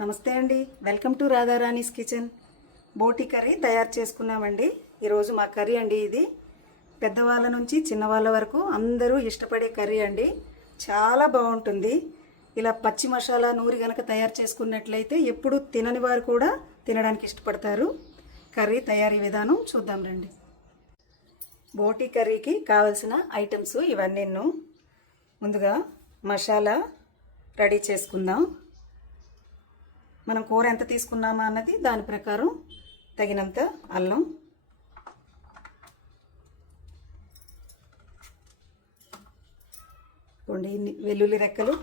నమస్తే అండి. Welcome to Radharani's kitchen. బోటి కర్రీ తయారు చేసుకున్నామండి. ఈరోజు మా కర్రీ అండి ఇది. పెద్దవాళ్ళ నుంచి చిన్నవాళ్ళ వరకు అందరూ ఇష్టపడే కర్రీ అండి. చాలా బాగుంటుంది. ఇలా పచ్చి మసాలా నూరి గనక తయారు చేసుకున్నట్లయితే ఎప్పుడు తినని వారు కూడా తినడానికి ఇష్టపడతారు. కర్రీ తయారీ విధానం చూద్దాం రండి. బోటి కర్రీకి కావలసిన ఐటమ్స్ ఇవన్నీ ముందుగా మసాలా రెడీ చేసుకుందాం. మనం కూర ఎంత తీసుకున్నామా అన్నది దాని ప్రకారం తగినంత అల్లం. కొన్ని వెల్లుల్లి రెక్కలు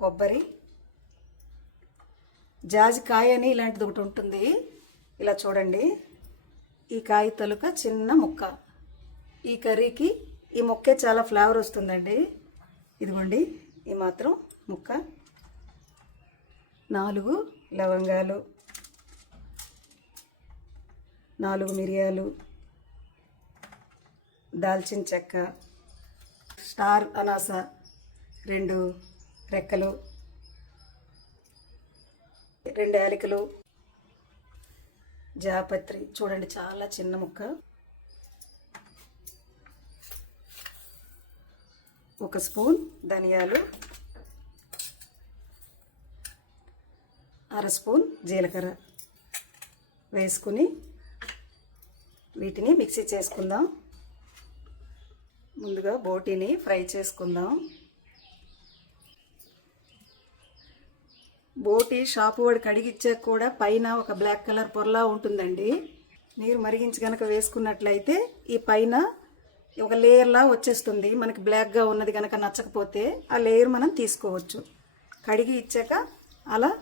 కొబ్బరి జాజికాయ అని ఇలాంటిది ఒకటి ఉంటుంది. ఇలా చూడండి. ఈ కాయ తలుక చిన్న ముక్క. ఈ కర్రీకి ఈ ముక్కే చాలా ఫ్లేవర్ వస్తుందండి. ఇదిగోండి ఈ మాత్రం ముక్క. నాలుగు లవంగాలు నాలుగు మిరియాలు దాల్చిన చెక్క స్టార్ అనాస రెండు రెక్కలు రెండు యాలకులు జాపత్రి. చూడండి చాలా చిన్న ముక్క. ఒక స్పూన్ ధనియాలు అర స్పూన్ జీలకర్ర వేసుకుని వీటిని మిక్సీ చేసుకుందాం. ముందుగా బోటీని ఫ్రై చేసుకుందాం. బోటి షాపు వాడు కడిగిచ్చాక కూడా పైన ఒక బ్లాక్ కలర్ పొరలా ఉంటుందండి. నీరు మరిగించి కనుక వేసుకున్నట్లయితే ఈ పైన ఒక లేయర్లా వచ్చేస్తుంది. మనకి బ్లాక్గా ఉన్నది కనుక నచ్చకపోతే ఆ లేయర్ మనం తీసుకోవచ్చు. కడిగి ఇచ్చాక అలా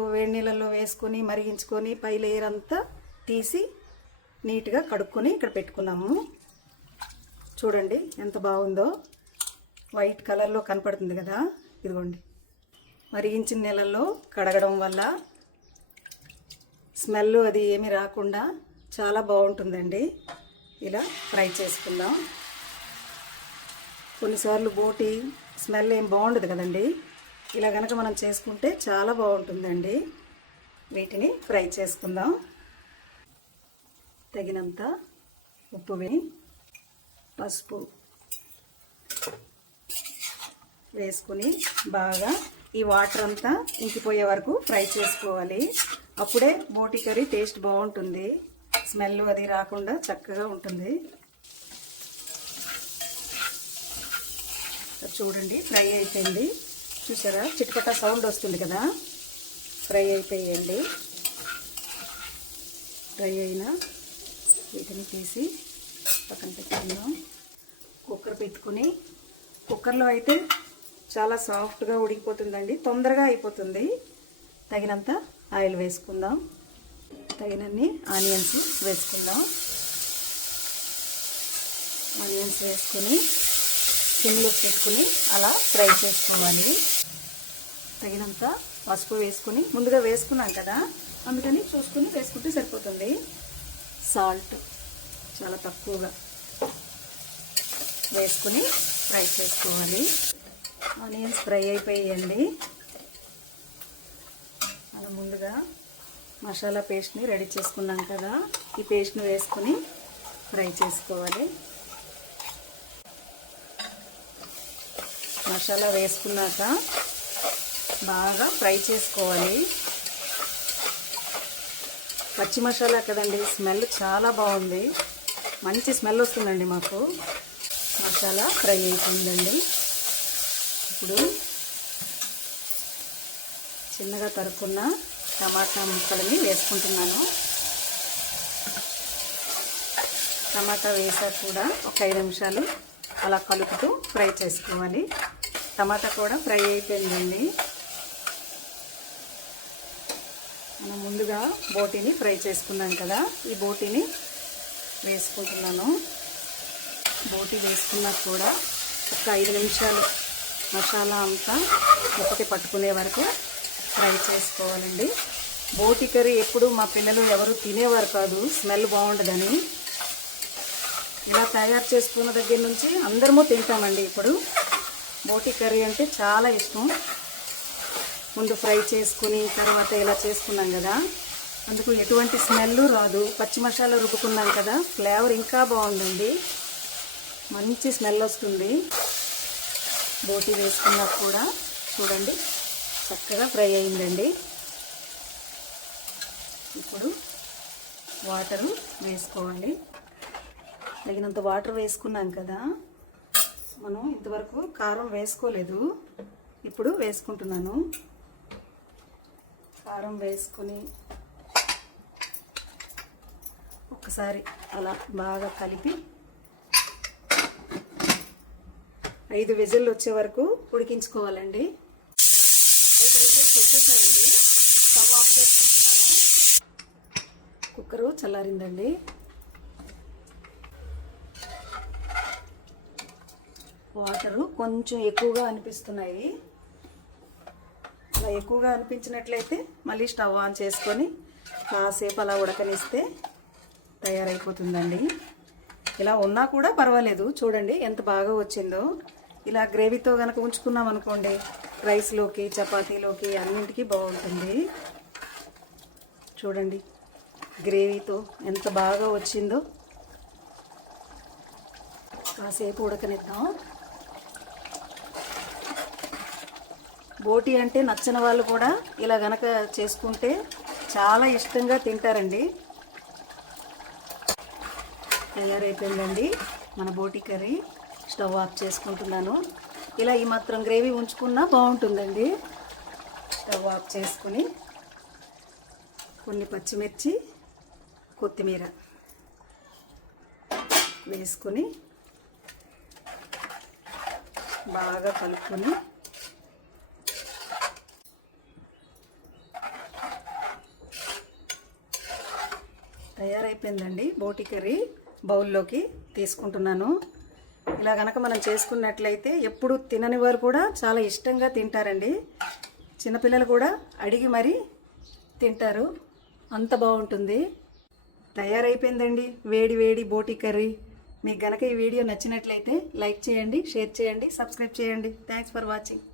వేడి నీళ్ళల్లో వేసుకొని మరిగించుకొని పై లేయర్ అంతా తీసి నీట్గా కడుక్కొని ఇక్కడ పెట్టుకున్నాము. చూడండి ఎంత బాగుందో. వైట్ కలర్లో కనపడుతుంది కదా. ఇదిగోండి. మరిగించిన నీళ్ళల్లో కడగడం వల్ల స్మెల్ అది ఏమీ రాకుండా చాలా బాగుంటుందండి. ఇలా ఫ్రై చేసుకుందాం. కొన్నిసార్లు బోటి స్మెల్ ఏం బాగుండదు కదండి. ఇలా కనుక మనం చేసుకుంటే చాలా బాగుంటుందండి. వీటిని ఫ్రై చేసుకుందాం. తగినంత ఉప్పు వేసి పసుపు వేసుకుని బాగా ఈ వాటర్ అంతా ఇంకిపోయే వరకు ఫ్రై చేసుకోవాలి. అప్పుడే బోటి కర్రీ టేస్ట్ బాగుంటుంది. స్మెల్ అది రాకుండా చక్కగా ఉంటుంది. చూడండి ఫ్రై అయిపోయింది. చూసారా? చిటపట సౌండ్ వస్తుంది కదా? ఫ్రై అయిపోయండి ఫ్రై అయిన వీటిని తీసి పక్కన పెట్టుకుందాం. కుక్కర్ పెట్టుకుని కుక్కర్లో అయితే చాలా సాఫ్ట్గా ఉడికిపోతుందండి. తొందరగా అయిపోతుంది. తగినంత ఆయిల్ వేసుకుందాం. తగినన్ని ఆనియన్స్ వేసుకుందాం. ఆనియన్స్ వేసుకొని సిమ్లో పెట్టుకుని అలా ఫ్రై చేసుకోవాలి. తగినంత పసుపు వేసుకుని ముందుగా వేసుకున్నాం కదా అందుకని చూసుకుని వేసుకుంటే సరిపోతుంది. సాల్ట్ చాలా తక్కువగా వేసుకుని ఫ్రై చేసుకోవాలి. ఆనియన్స్ ఫ్రై అయిపోయాయండి. మనం ముందుగా మసాలా పేస్ట్ని రెడీ చేసుకున్నాం కదా ఈ పేస్ట్ని వేసుకొని ఫ్రై చేసుకోవాలి. మసాలా వేసుకున్నాక బాగా ఫ్రై చేసుకోవాలి. పచ్చి మసాలా కదండి స్మెల్ చాలా బాగుంది. మంచి స్మెల్ వస్తుందండి మాకు. మసాలా ఫ్రై అయిపోయిందండి. ఇప్పుడు చిన్నగా తరుక్కున్న టమాటా ముక్కలని వేసుకుంటున్నాను. టమాటా వేసాక కూడా ఒక ఐదు నిమిషాలు అలా కలుపుతూ ఫ్రై చేసుకోవాలి. టమాటా కూడా ఫ్రై అయిపోయిందండి. మనం ముందుగా బోటీని ఫ్రై చేసుకున్నాం కదా ఈ బోటీని వేసుకుంటున్నాను. బోటీ వేసుకున్నా కూడా ఒక ఐదు నిమిషాలు మసాలా అంతా ముక్కకి పట్టుకునే వరకు ఫ్రై చేసుకోవాలండి. బోటి కర్రీ ఎప్పుడు మా పిల్లలు ఎవరు తినేవారు కాదు స్మెల్ బాగుండదని. ఇలా తయారు చేసుకున్న దగ్గర నుంచి అందరము తింటామండి ఇప్పుడు. బోటి కర్రీ అంటే చాలా ఇష్టం. ముందు ఫ్రై చేసుకుని తర్వాత ఇలా చేసుకున్నాం కదా. అందుకు ఎటువంటి స్మెల్ రాదు. పచ్చి మసాలా రుబ్బుకున్నాం కదా. ఫ్లేవర్ ఇంకా బాగుందండి. మంచి స్మెల్ వస్తుంది. బోటి వేసుకున్నా కూడా చూడండి చక్కగా ఫ్రై అయిందండి. ఇప్పుడు వాటరు వేసుకోవాలి. తగినంత వాటర్ వేసుకున్నాం కదా. మనం ఇంతవరకు కారం వేసుకోలేదు. ఇప్పుడు వేసుకుంటున్నాను. కారం వేసుకుని ఒకసారి అలా బాగా కలిపి ఐదు విజిల్లు వచ్చే వరకు ఉడికించుకోవాలండి. ఐదు విజిల్స్ వచ్చేసాయండి. స్టవ్ ఆఫ్ చేసుకుంటున్నాను. కుక్కరు చల్లారిందండి. వాటరు కొంచెం ఎక్కువగా అనిపిస్తున్నాయి. అలా ఎక్కువగా అనిపించినట్లయితే మళ్ళీ స్టవ్ ఆన్ చేసుకొని కాసేపు అలా ఉడకనిస్తే తయారైపోతుందండి. ఇలా ఉన్నా కూడా పర్వాలేదు. చూడండి ఎంత బాగా వచ్చిందో. ఇలా గ్రేవీతో కనుక ఉంచుకున్నాం అనుకోండి రైస్లోకి చపాతీలోకి అన్నింటికి బాగుంటుంది. చూడండి గ్రేవీతో ఎంత బాగా వచ్చిందో. కాసేపు ఉడకనిద్దాం. బోటి అంటే నచ్చిన వాళ్ళు కూడా ఇలా గనక చేసుకుంటే చాలా ఇష్టంగా తింటారండి. తయారైపోయిందండి మన బోటి కర్రీ. స్టవ్ ఆఫ్ చేసుకుంటున్నాను. ఇలా ఈ మాత్రం గ్రేవీ ఉంచుకున్నా బాగుంటుందండి. స్టవ్ ఆఫ్ చేసుకుని కొన్ని పచ్చిమిర్చి కొత్తిమీర వేసుకొని బాగా కలుపుకొని తయారైపోయిందండి. బోటి కర్రీ బౌల్లోకి తీసుకుంటున్నాను. ఇలా కనుక మనం చేసుకున్నట్లయితే ఎప్పుడు తినని వారు కూడా చాలా ఇష్టంగా తింటారండి. చిన్నపిల్లలు కూడా అడిగి మరీ తింటారు. అంత బాగుంటుంది. తయారైపోయిందండి. వేడి వేడి బోటి కర్రీ. మీకు గనక ఈ వీడియో నచ్చినట్లయితే లైక్ చేయండి షేర్ చేయండి సబ్స్క్రైబ్ చేయండి. Thanks for watching